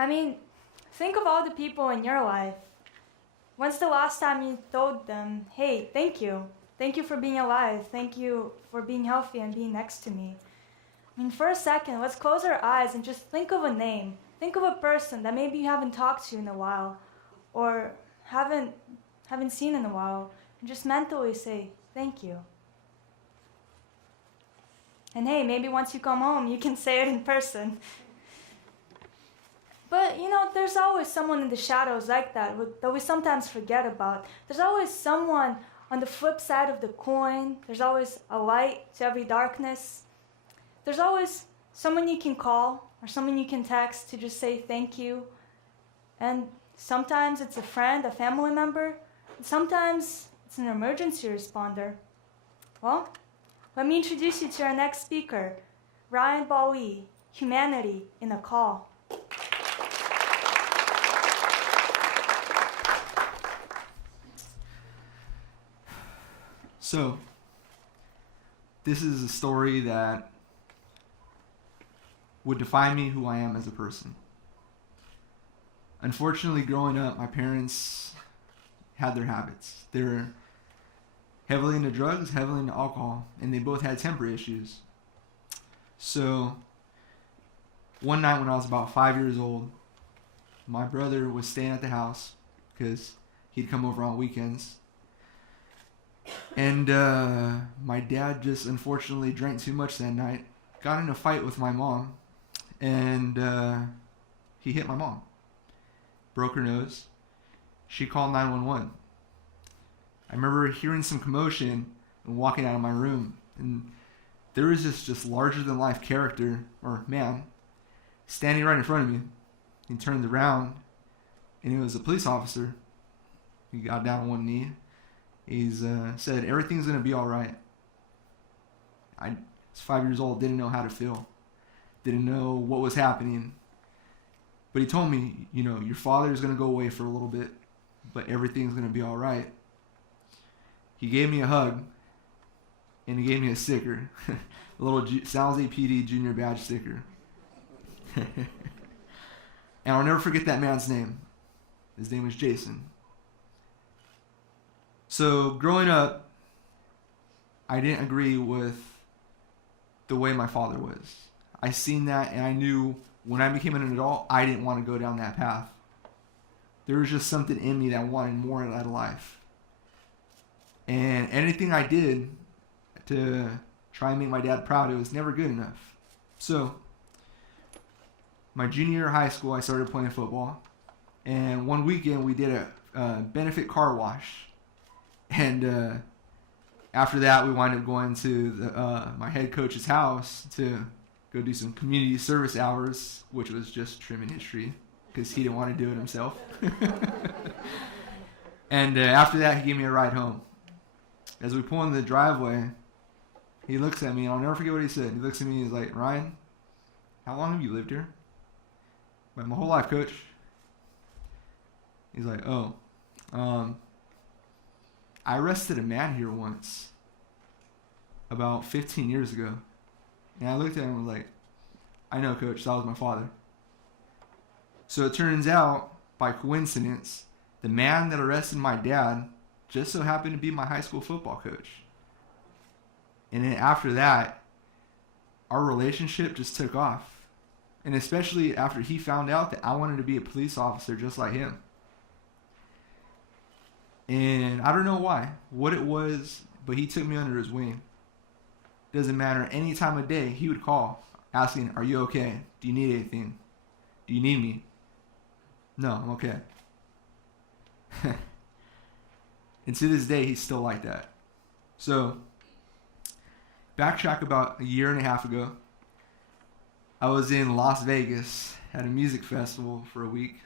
I mean, think of all the people in your life. When's the last time you told them, hey, thank you. Thank you for being alive. Thank you for being healthy and being next to me. I mean, for a second, let's close our eyes and just think of a name. Think of a person that maybe you haven't talked to in a while or haven't seen in a while. And just mentally say, thank you. And hey, maybe once you come home, you can say it in person. But, there's always someone in the shadows like that we sometimes forget about. There's always someone on the flip side of the coin. There's always a light to every darkness. There's always someone you can call or someone you can text to just say thank you. And sometimes it's a friend, a family member. And sometimes it's an emergency responder. Well, let me introduce you to our next speaker, Balli, Humanity in a Call. So, this is a story that would define me, who I am as a person. Unfortunately, growing up, my parents had their habits. They were heavily into drugs, heavily into alcohol, and they both had temper issues. So, one night when I was about 5 years old, my brother was staying at the house because he'd come over on weekends. And my dad just unfortunately drank too much that night, got in a fight with my mom, and he hit my mom. Broke her nose. She called 911. I remember hearing some commotion and walking out of my room, and there was this just larger than life character, or man, standing right in front of me. He turned around, and it was a police officer. He got down on one knee. He's said, everything's going to be all right. I was 5 years old, didn't know how to feel. Didn't know what was happening. But he told me, your father's going to go away for a little bit, but everything's going to be all right. He gave me a hug, and he gave me a sticker. A little San Jose PD junior badge sticker. And I'll never forget that man's name. His name was Jason. So growing up, I didn't agree with the way my father was. I seen that, and I knew when I became an adult, I didn't want to go down that path. There was just something in me that wanted more out of life. And anything I did to try and make my dad proud, it was never good enough. So my junior year of high school, I started playing football. And one weekend, we did a benefit car wash. And after that, we wound up going to my head coach's house to go do some community service hours, which was just trimming his tree because he didn't want to do it himself. And after that, he gave me a ride home. As we pull in the driveway, he looks at me, and I'll never forget what he said. He looks at me and he's like, Ryan, how long have you lived here? I'm like, my whole life, coach. He's like, oh, I arrested a man here once, about 15 years ago. And I looked at him and was like, I know, coach, that was my father. So it turns out, by coincidence, the man that arrested my dad just so happened to be my high school football coach. And then after that, our relationship just took off. And especially after he found out that I wanted to be a police officer just like him. And I don't know what it was, but he took me under his wing. Doesn't matter, any time of day, he would call, asking, are you okay? Do you need anything? Do you need me? No, I'm okay. And to this day, he's still like that. So, backtrack about a year and a half ago. I was in Las Vegas at a music festival for a week.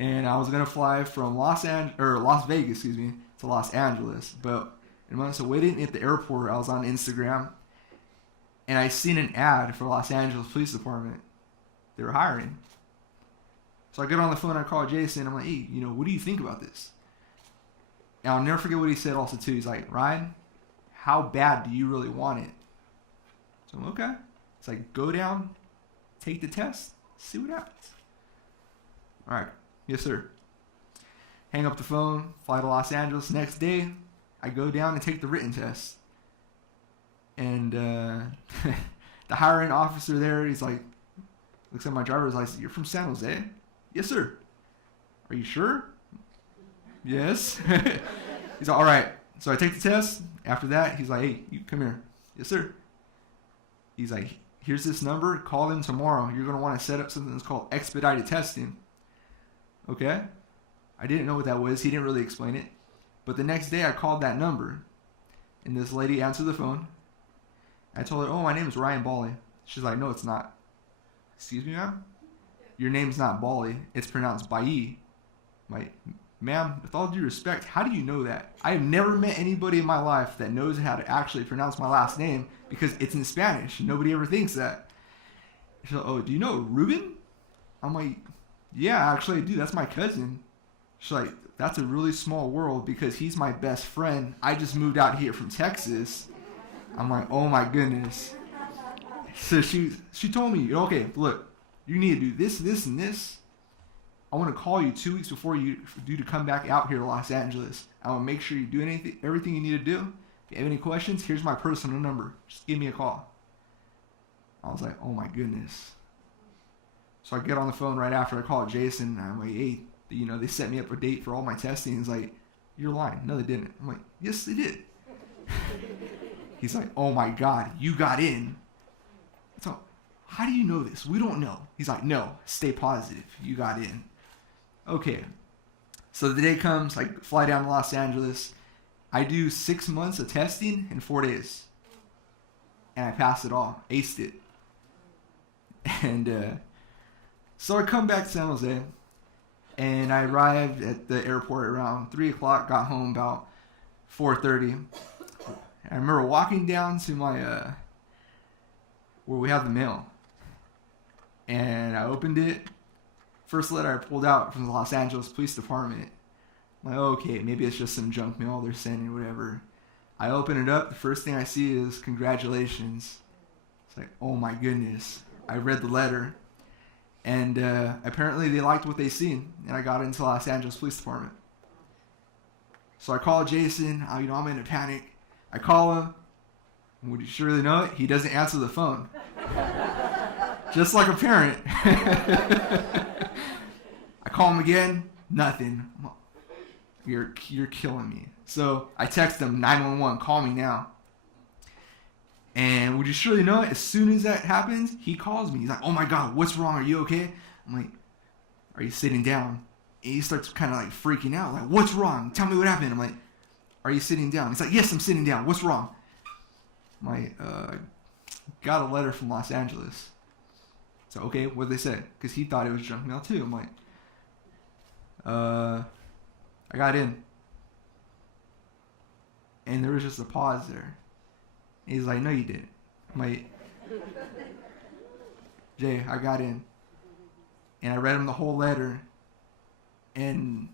And I was going to fly from Las Vegas, to Los Angeles. But so waiting at the airport, I was on Instagram, and I seen an ad for Los Angeles Police Department. They were hiring. So I get on the phone, I call Jason, I'm like, hey, what do you think about this? And I'll never forget what he said also too. He's like, Ryan, how bad do you really want it? So I'm okay. It's like, go down, take the test, See what happens. All right. Yes, sir. Hang up the phone, fly to Los Angeles. Next day, I go down and take the written test. And the hiring officer there, he's like, looks at my driver's license. You're from San Jose? Yes, sir. Are you sure? Yes. He's like, all right. So I take the test. After that, he's like, hey, you come here. Yes, sir. He's like, here's this number. Call them tomorrow. You're going to want to set up something that's called expedited testing. Okay. I didn't know what that was. He didn't really explain it. But the next day I called that number. And this lady answered the phone. I told her, oh, my name is Balli. She's like, no, it's not. Excuse me, ma'am? Your name's not Balli. It's pronounced Balli. My, ma'am, with all due respect, how do you know that? I have never met anybody in my life that knows how to actually pronounce my last name because it's in Spanish. Nobody ever thinks that. She's like, oh, do you know Ruben? I'm like, yeah, actually I do. That's my cousin. She's like, that's a really small world because he's my best friend. I just moved out here from Texas. I'm like, oh my goodness. So she told me, okay, look, you need to do this, this, and this. I want to call you 2 weeks before you due to come back out here to Los Angeles. I want to make sure you do everything you need to do. If you have any questions, here's my personal number. Just give me a call. I was like, oh my goodness. So I get on the phone right after I call Jason. And I'm like, hey, they set me up a date for all my testing. He's like, you're lying. No, they didn't. I'm like, yes, they did. He's like, oh my God, you got in. So, how do you know this? We don't know. He's like, no, stay positive. You got in. Okay. So the day comes, I fly down to Los Angeles. I do 6 months of testing in 4 days. And I passed it all. Aced it. And so I come back to San Jose. And I arrived at the airport around 3 o'clock. Got home about 4:30. I remember walking down to my, where we have the mail. And I opened it. First letter I pulled out from the Los Angeles Police Department. I'm like, okay, maybe it's just some junk mail they're sending, whatever. I open it up. The first thing I see is congratulations. It's like, oh my goodness. I read the letter. And apparently they liked what they seen. And I got into Los Angeles Police Department. So I call Jason. I'm in a panic. I call him. Would you surely know it? He doesn't answer the phone. Just like a parent. I call him again. Nothing. You're killing me. So I text him 911. Call me now. And would you surely know it? As soon as that happens, he calls me. He's like, oh my God, what's wrong? Are you okay? I'm like, are you sitting down? And he starts kind of like freaking out. Like, what's wrong? Tell me what happened. I'm like, are you sitting down? He's like, yes, I'm sitting down. What's wrong? I'm like, got a letter from Los Angeles. So, okay, what did they say? Because he thought it was junk mail too. I'm like, I got in. And there was just a pause there. And he's like, no, you didn't. I'm like, Jay, I got in. And I read him the whole letter. And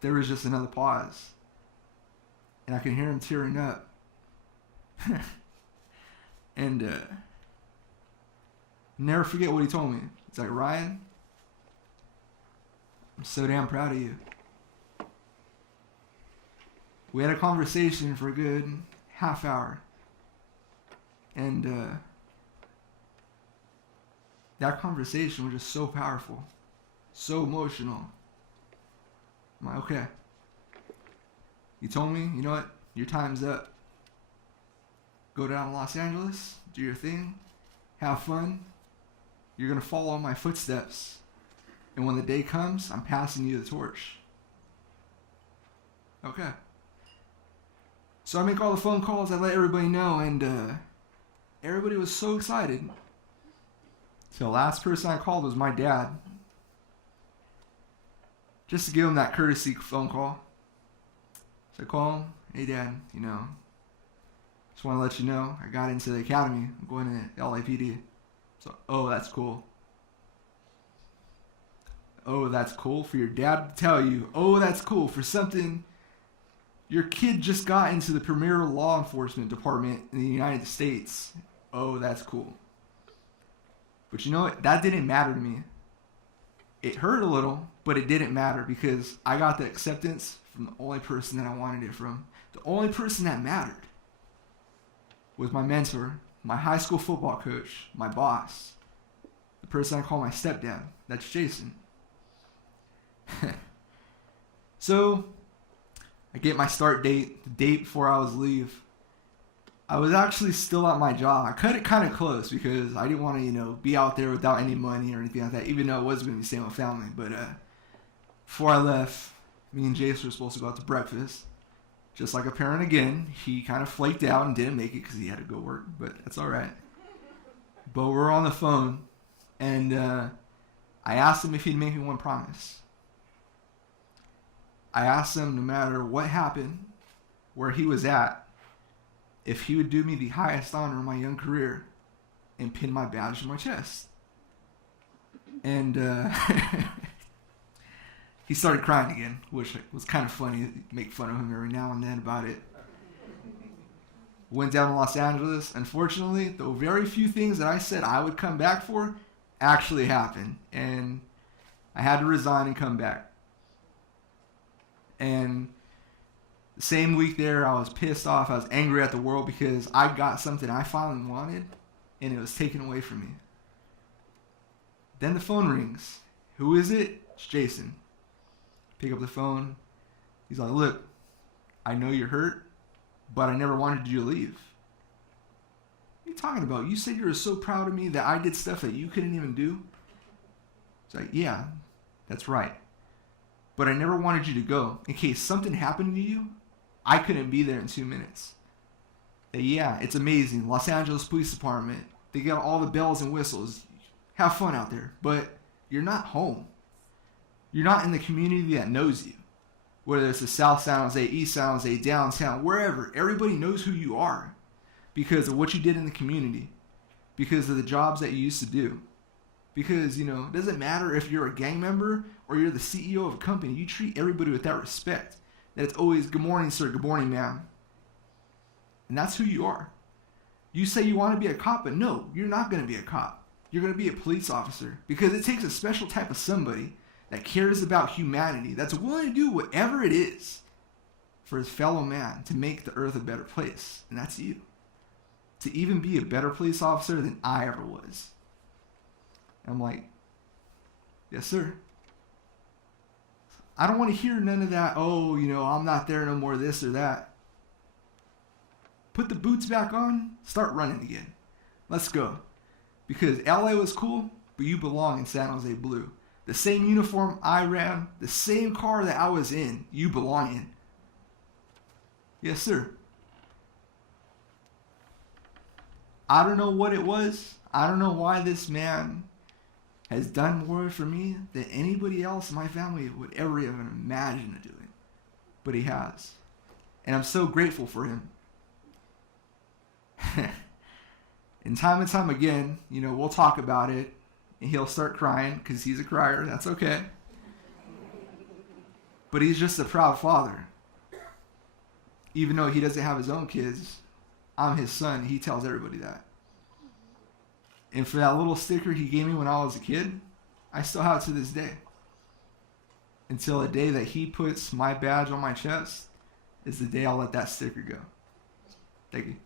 there was just another pause. And I can hear him tearing up. And never forget what he told me. He's like, Ryan, I'm so damn proud of you. We had a conversation for a good half hour. And that conversation was just so powerful, so emotional. I'm like, okay. You told me, you know what? Your time's up. Go down to Los Angeles, do your thing, have fun. You're going to follow my footsteps. And when the day comes, I'm passing you the torch. Okay. So I make all the phone calls, I let everybody know, and everybody was so excited. So the last person I called was my dad. Just to give him that courtesy phone call. So I call him, hey Dad, just want to let you know, I got into the academy. I'm going to LAPD. So, oh, that's cool. Oh, that's cool for your dad to tell you. Oh, that's cool for something. Your kid just got into the premier law enforcement department in the United States. Oh, that's cool. But you know what? That didn't matter to me. It hurt a little, but it didn't matter because I got the acceptance from the only person that I wanted it from. The only person that mattered was my mentor, my high school football coach, my boss, the person I call my stepdad. That's Jason. So I get my start date, the date before I was leave. I was actually still at my job. I cut it kind of close because I didn't want to, be out there without any money or anything like that, even though I was going to be staying with family. But before I left, me and Jason were supposed to go out to breakfast. Just like a parent again, he kind of flaked out and didn't make it because he had to go work, but that's all right. But we're on the phone, and I asked him if he'd make me one promise. I asked him no matter what happened, where he was at, if he would do me the highest honor of my young career and pin my badge to my chest. And he started crying again, which was kind of funny. Make fun of him every now and then about it. Went down to Los Angeles. Unfortunately, the very few things that I said I would come back for actually happened. And I had to resign and come back. And the same week there, I was pissed off. I was angry at the world because I got something I finally wanted, and it was taken away from me. Then the phone rings. Who is it? It's Jason. Pick up the phone. He's like, look, I know you're hurt, but I never wanted you to leave. What are you talking about? You said you were so proud of me that I did stuff that you couldn't even do? It's like, yeah, that's right. But I never wanted you to go. In case something happened to you, I couldn't be there in 2 minutes. Yeah, it's amazing. Los Angeles Police Department, they got all the bells and whistles. Have fun out there. But you're not home. You're not in the community that knows you. Whether it's the South San Jose, East San Jose, downtown, wherever. Everybody knows who you are because of what you did in the community. Because of the jobs that you used to do. Because, it doesn't matter if you're a gang member or you're the CEO of a company. You treat everybody with that respect. That it's always, good morning, sir, good morning, ma'am. And that's who you are. You say you want to be a cop, but no, you're not going to be a cop. You're going to be a police officer. Because it takes a special type of somebody that cares about humanity, that's willing to do whatever it is for his fellow man to make the earth a better place. And that's you. To even be a better police officer than I ever was. I'm like, yes, sir. I don't want to hear none of that, I'm not there no more, this or that. Put the boots back on, start running again. Let's go. Because LA was cool, but you belong in San Jose Blue. The same uniform I ran, the same car that I was in, you belong in. Yes, sir. I don't know what it was. I don't know why this man has done more for me than anybody else in my family would ever even imagine doing. But he has. And I'm so grateful for him. And time again, we'll talk about it. And he'll start crying because he's a crier. That's okay. But he's just a proud father. Even though he doesn't have his own kids, I'm his son. He tells everybody that. And for that little sticker he gave me when I was a kid, I still have it to this day. Until the day that he puts my badge on my chest is the day I'll let that sticker go. Thank you.